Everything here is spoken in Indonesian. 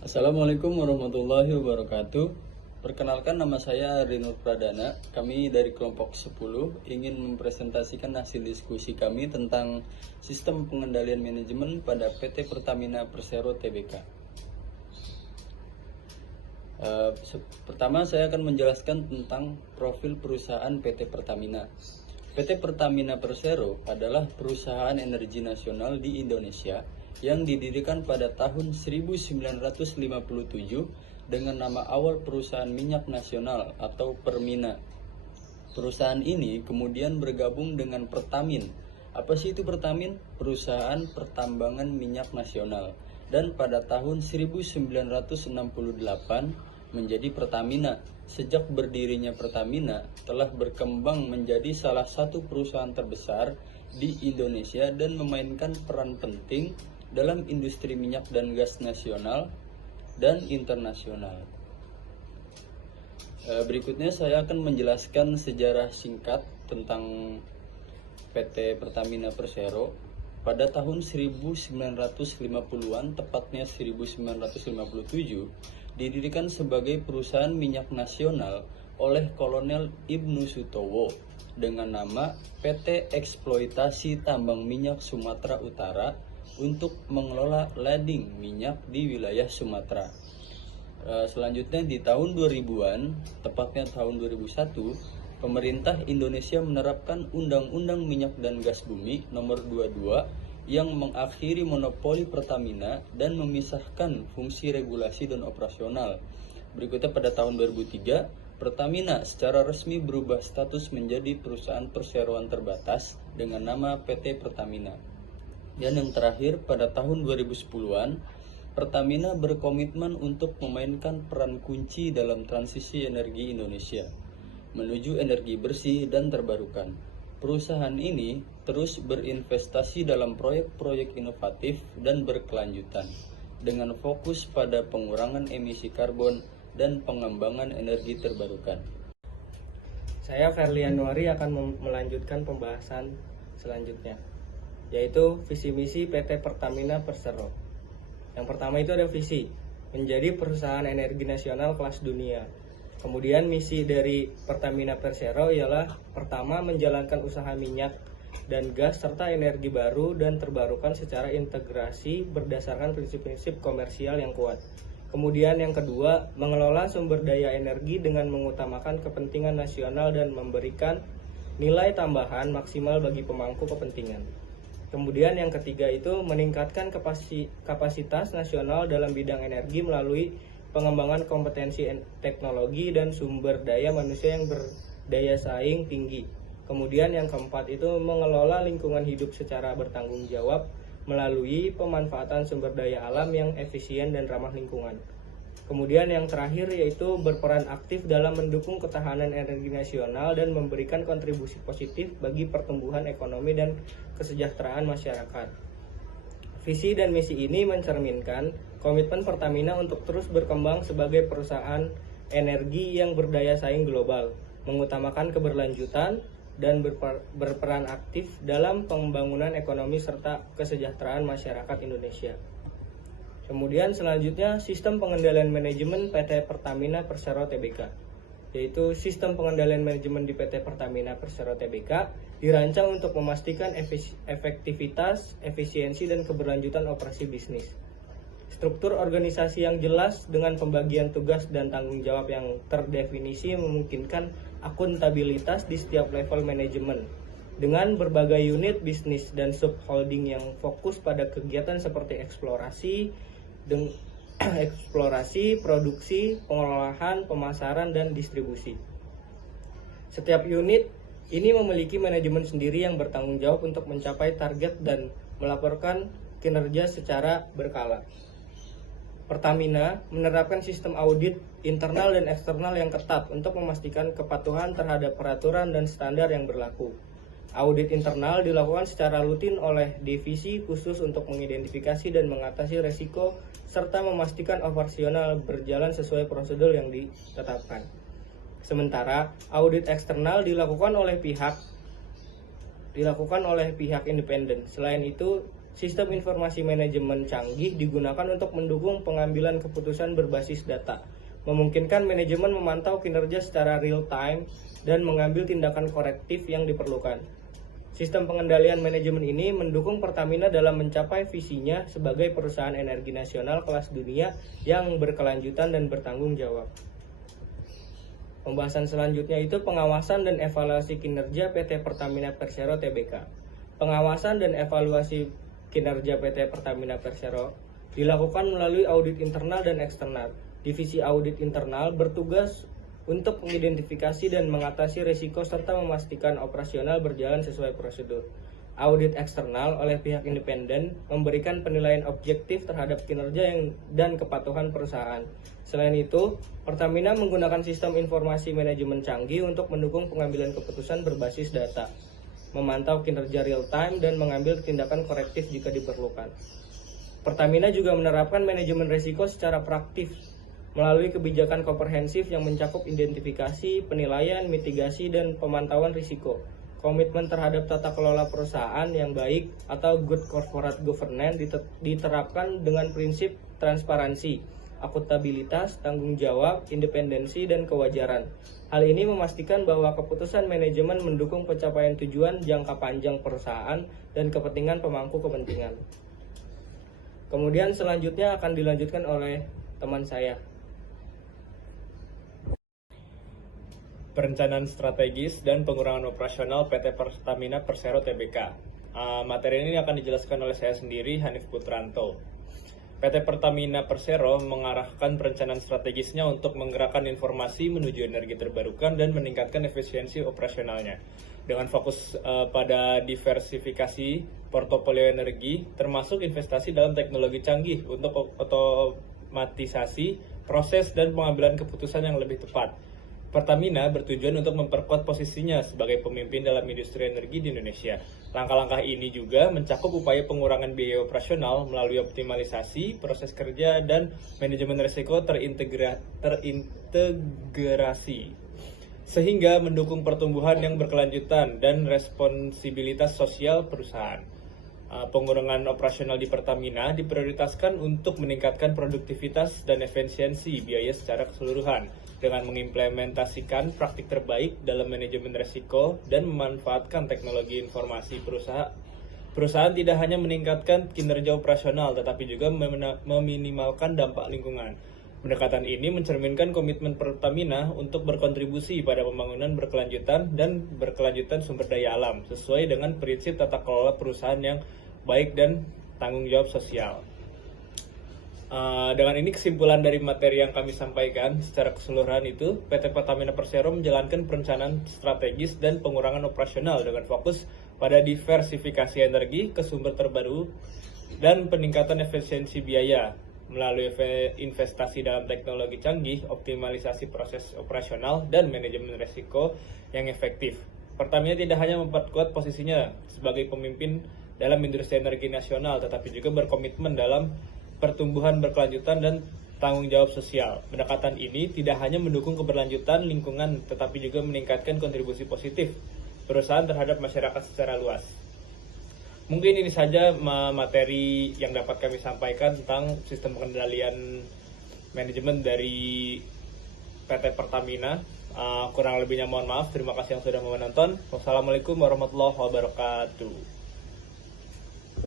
Assalamualaikum warahmatullahi wabarakatuh. Perkenalkan, nama saya Rinur Pradana. Kami dari kelompok 10 ingin mempresentasikan hasil diskusi kami tentang sistem pengendalian manajemen pada PT Pertamina Persero Tbk. Pertama, saya akan menjelaskan tentang profil perusahaan PT Pertamina. PT Pertamina Persero adalah perusahaan energi nasional di Indonesia yang didirikan pada tahun 1957 dengan nama awal Perusahaan Minyak Nasional atau Permina. Perusahaan ini kemudian bergabung dengan Pertamin. Apa sih itu Pertamin? Perusahaan Pertambangan Minyak Nasional. Dan pada tahun 1968 menjadi Pertamina. Sejak berdirinya Pertamina telah berkembang menjadi salah satu perusahaan terbesar di Indonesia dan memainkan peran penting dalam industri minyak dan gas nasional dan internasional. Berikutnya saya akan menjelaskan sejarah singkat tentang PT Pertamina Persero. Pada tahun 1950-an, tepatnya 1957, didirikan sebagai perusahaan minyak nasional oleh Kolonel Ibnu Sutowo dengan nama PT Eksploitasi Tambang Minyak Sumatera Utara untuk mengelola lading minyak di wilayah Sumatera. Selanjutnya di tahun 2000-an, tepatnya tahun 2001, pemerintah Indonesia menerapkan Undang-Undang Minyak dan Gas Bumi Nomor 22 yang mengakhiri monopoli Pertamina dan memisahkan fungsi regulasi dan operasional. Berikutnya pada tahun 2003, Pertamina secara resmi berubah status menjadi perusahaan perseroan terbatas dengan nama PT Pertamina. Dan yang terakhir, pada tahun 2010-an, Pertamina berkomitmen untuk memainkan peran kunci dalam transisi energi Indonesia menuju energi bersih dan terbarukan. Perusahaan ini terus berinvestasi dalam proyek-proyek inovatif dan berkelanjutan dengan fokus pada pengurangan emisi karbon dan pengembangan energi terbarukan. Saya Ferlianuari akan melanjutkan pembahasan selanjutnya, yaitu visi misi PT Pertamina Persero. Yang pertama itu ada visi, menjadi perusahaan energi nasional kelas dunia. Kemudian misi dari Pertamina Persero ialah pertama, menjalankan usaha minyak dan gas serta energi baru dan terbarukan secara integrasi berdasarkan prinsip-prinsip komersial yang kuat. Kemudian yang kedua, mengelola sumber daya energi dengan mengutamakan kepentingan nasional dan memberikan nilai tambahan maksimal bagi pemangku kepentingan. Kemudian yang ketiga itu meningkatkan kapasitas nasional dalam bidang energi melalui pengembangan kompetensi teknologi dan sumber daya manusia yang berdaya saing tinggi. Kemudian yang keempat itu mengelola lingkungan hidup secara bertanggung jawab melalui pemanfaatan sumber daya alam yang efisien dan ramah lingkungan. Kemudian yang terakhir yaitu berperan aktif dalam mendukung ketahanan energi nasional dan memberikan kontribusi positif bagi pertumbuhan ekonomi dan kesejahteraan masyarakat. Visi dan misi ini mencerminkan komitmen Pertamina untuk terus berkembang sebagai perusahaan energi yang berdaya saing global, mengutamakan keberlanjutan dan berperan aktif dalam pembangunan ekonomi serta kesejahteraan masyarakat Indonesia. Kemudian selanjutnya sistem pengendalian manajemen PT Pertamina Persero Tbk, yaitu sistem pengendalian manajemen di PT Pertamina Persero Tbk dirancang untuk memastikan efektivitas, efisiensi, dan keberlanjutan operasi bisnis. Struktur organisasi yang jelas dengan pembagian tugas dan tanggung jawab yang terdefinisi memungkinkan akuntabilitas di setiap level manajemen dengan berbagai unit bisnis dan subholding yang fokus pada kegiatan seperti eksplorasi, produksi, pengolahan, pemasaran, dan distribusi. Setiap unit ini memiliki manajemen sendiri yang bertanggung jawab untuk mencapai target dan melaporkan kinerja secara berkala. Pertamina menerapkan sistem audit internal dan eksternal yang ketat untuk memastikan kepatuhan terhadap peraturan dan standar yang berlaku. Audit internal dilakukan secara rutin oleh divisi khusus untuk mengidentifikasi dan mengatasi resiko serta memastikan operasional berjalan sesuai prosedur yang ditetapkan. Sementara audit eksternal dilakukan oleh pihak independen. Selain itu, Sistem informasi manajemen canggih digunakan untuk mendukung pengambilan keputusan berbasis data, memungkinkan manajemen memantau kinerja secara real time dan mengambil tindakan korektif yang diperlukan. Sistem pengendalian manajemen ini mendukung Pertamina dalam mencapai visinya sebagai perusahaan energi nasional kelas dunia yang berkelanjutan dan bertanggung jawab. Pembahasan selanjutnya itu pengawasan dan evaluasi kinerja PT Pertamina Persero Tbk. Pengawasan dan evaluasi kinerja PT Pertamina Persero dilakukan melalui audit internal dan eksternal. Divisi audit internal bertugas untuk mengidentifikasi dan mengatasi risiko serta memastikan operasional berjalan sesuai prosedur. Audit eksternal oleh pihak independen memberikan penilaian objektif terhadap kinerja dan kepatuhan perusahaan. Selain itu, Pertamina menggunakan sistem informasi manajemen canggih untuk mendukung pengambilan keputusan berbasis data, memantau kinerja real time, dan mengambil tindakan korektif jika diperlukan. Pertamina juga menerapkan manajemen risiko secara praktis melalui kebijakan komprehensif yang mencakup identifikasi, penilaian, mitigasi, dan pemantauan risiko. Komitmen terhadap tata kelola perusahaan yang baik atau good corporate governance diterapkan dengan prinsip transparansi, akuntabilitas, tanggung jawab, independensi, dan kewajaran. Hal ini memastikan bahwa keputusan manajemen mendukung pencapaian tujuan jangka panjang perusahaan dan kepentingan pemangku kepentingan. Kemudian selanjutnya akan dilanjutkan oleh teman saya. Perencanaan strategis dan pengurangan operasional PT Pertamina Persero Tbk. Materi ini akan dijelaskan oleh saya sendiri, Hanif Putranto. PT Pertamina Persero mengarahkan perencanaan strategisnya untuk menggerakkan informasi menuju energi terbarukan dan meningkatkan efisiensi operasionalnya. Dengan fokus pada diversifikasi portofolio energi, termasuk investasi dalam teknologi canggih untuk otomatisasi proses dan pengambilan keputusan yang lebih tepat. Pertamina bertujuan untuk memperkuat posisinya sebagai pemimpin dalam industri energi di Indonesia. Langkah-langkah ini juga mencakup upaya pengurangan biaya operasional melalui optimalisasi proses kerja dan manajemen risiko terintegrasi, sehingga mendukung pertumbuhan yang berkelanjutan dan responsibilitas sosial perusahaan. Pengurangan operasional di Pertamina diprioritaskan untuk meningkatkan produktivitas dan efisiensi biaya secara keseluruhan dengan mengimplementasikan praktik terbaik dalam manajemen risiko dan memanfaatkan teknologi informasi perusahaan. Perusahaan tidak hanya meningkatkan kinerja operasional tetapi juga meminimalkan dampak lingkungan. Pendekatan ini mencerminkan komitmen Pertamina untuk berkontribusi pada pembangunan berkelanjutan dan berkelanjutan sumber daya alam sesuai dengan prinsip tata kelola perusahaan yang baik dan tanggung jawab sosial. Dengan ini kesimpulan dari materi yang kami sampaikan secara keseluruhan itu, PT Pertamina Persero menjalankan perencanaan strategis dan pengurangan operasional dengan fokus pada diversifikasi energi ke sumber terbaru dan peningkatan efisiensi biaya melalui investasi dalam teknologi canggih, optimalisasi proses operasional, dan manajemen risiko yang efektif. Pertamina tidak hanya memperkuat posisinya sebagai pemimpin dalam industri energi nasional, tetapi juga berkomitmen dalam pertumbuhan berkelanjutan dan tanggung jawab sosial. Pendekatan ini tidak hanya mendukung keberlanjutan lingkungan, tetapi juga meningkatkan kontribusi positif perusahaan terhadap masyarakat secara luas. Mungkin ini saja materi yang dapat kami sampaikan tentang sistem pengendalian manajemen dari PT Pertamina. Kurang lebihnya mohon maaf. Terima kasih yang sudah menonton. Wassalamualaikum warahmatullahi wabarakatuh.